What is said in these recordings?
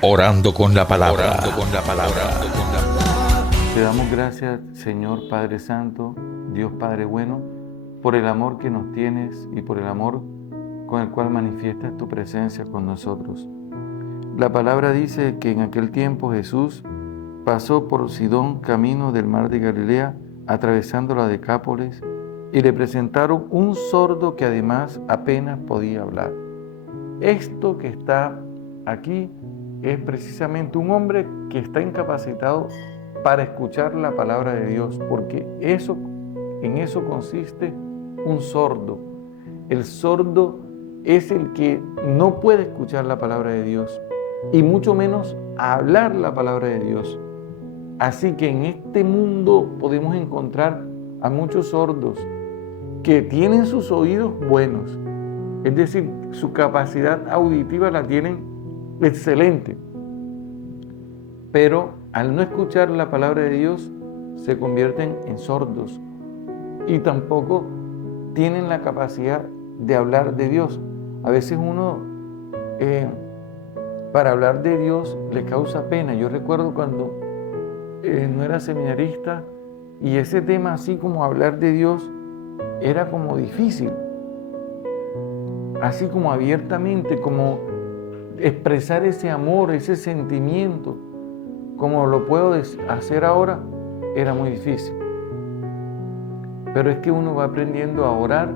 Orando con la palabra. Orando con la palabra. Te damos gracias, Señor Padre Santo, Dios Padre bueno, por el amor que nos tienes y por el amor con el cual manifiestas tu presencia con nosotros. La palabra dice que en aquel tiempo Jesús pasó por Sidón, camino del mar de Galilea, atravesando la Decápolis, y le presentaron un sordo que además apenas podía hablar. Esto que está aquí es precisamente un hombre que está incapacitado para escuchar la palabra de Dios, porque en eso consiste un sordo. El sordo es el que no puede escuchar la palabra de Dios y mucho menos hablar la palabra de Dios. Así que en este mundo podemos encontrar a muchos sordos que tienen sus oídos buenos, es decir, su capacidad auditiva la tienen excelente, pero al no escuchar la palabra de Dios se convierten en sordos y tampoco tienen la capacidad de hablar de Dios. A veces uno para hablar de Dios le causa pena. Yo recuerdo cuando no era seminarista y ese tema así como hablar de Dios era como difícil, así como abiertamente, como expresar ese amor, ese sentimiento, como lo puedo hacer ahora, era muy difícil. Pero es que uno va aprendiendo a orar,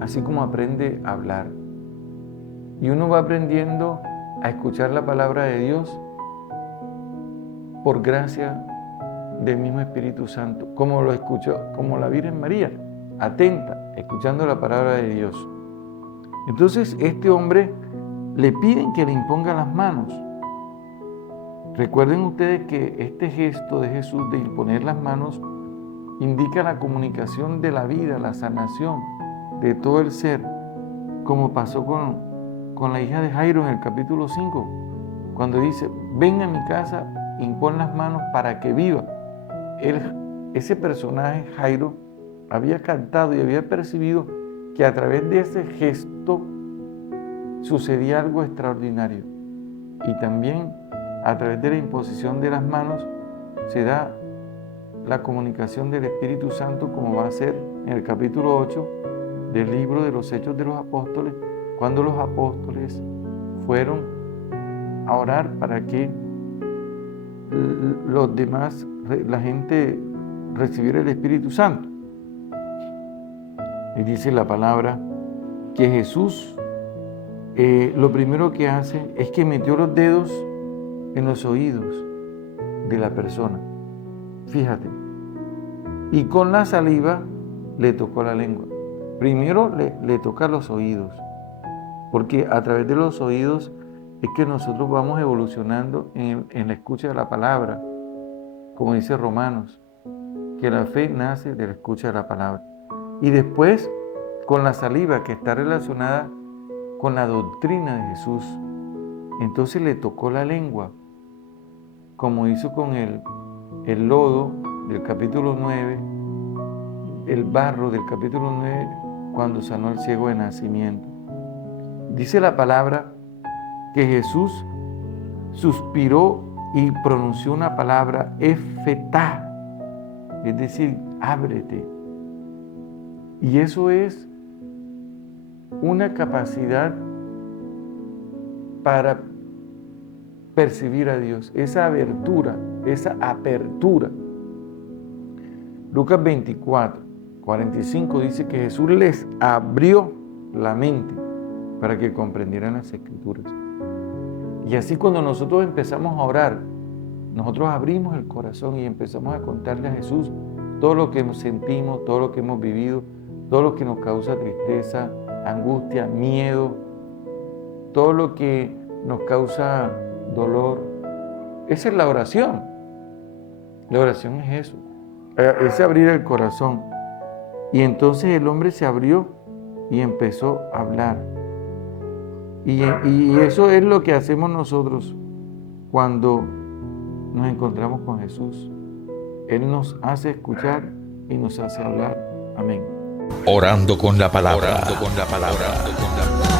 así como aprende a hablar. Y uno va aprendiendo a escuchar la palabra de Dios por gracia del mismo Espíritu Santo, como lo escuchó, como la Virgen María, atenta, escuchando la palabra de Dios. Entonces este hombre le piden que le imponga las manos. Recuerden ustedes que este gesto de Jesús de imponer las manos indica la comunicación de la vida, la sanación de todo el ser, como pasó con la hija de Jairo en el capítulo 5, cuando dice, ven a mi casa, impon las manos para que viva. Ese personaje, Jairo, había cantado y había percibido que a través de ese gesto sucedía algo extraordinario. Y también a través de la imposición de las manos se da la comunicación del Espíritu Santo, como va a ser en el capítulo 8 del libro de los Hechos de los Apóstoles, cuando los apóstoles fueron a orar para que los demás, la gente recibiera el Espíritu Santo. Y dice la palabra que Jesús lo primero que hace es que metió los dedos en los oídos de la persona. Fíjate. Y con la saliva le tocó la lengua. Primero le toca los oídos, porque a través de los oídos es que nosotros vamos evolucionando en la escucha de la palabra, como dice Romanos, que la fe nace de la escucha de la palabra. Y después con la saliva, que está relacionada con la doctrina de Jesús. Entonces le tocó la lengua, como hizo con el lodo del capítulo 9, el barro del capítulo 9, cuando sanó al ciego de nacimiento. Dice la palabra que Jesús suspiró y pronunció una palabra, efetá, es decir, ábrete. Y eso es una capacidad para percibir a Dios, esa abertura, esa apertura. Lucas 24, 45 dice que Jesús les abrió la mente para que comprendieran las Escrituras. Y así cuando nosotros empezamos a orar, nosotros abrimos el corazón y empezamos a contarle a Jesús todo lo que sentimos, todo lo que hemos vivido, todo lo que nos causa tristeza, angustia, miedo, todo lo que nos causa dolor. Esa es la oración. La oración es eso, es abrir el corazón. Y entonces el hombre se abrió y empezó a hablar. Y eso es lo que hacemos nosotros cuando nos encontramos con Jesús. Él nos hace escuchar y nos hace hablar. Amén. Orando con la palabra. Orando con la palabra.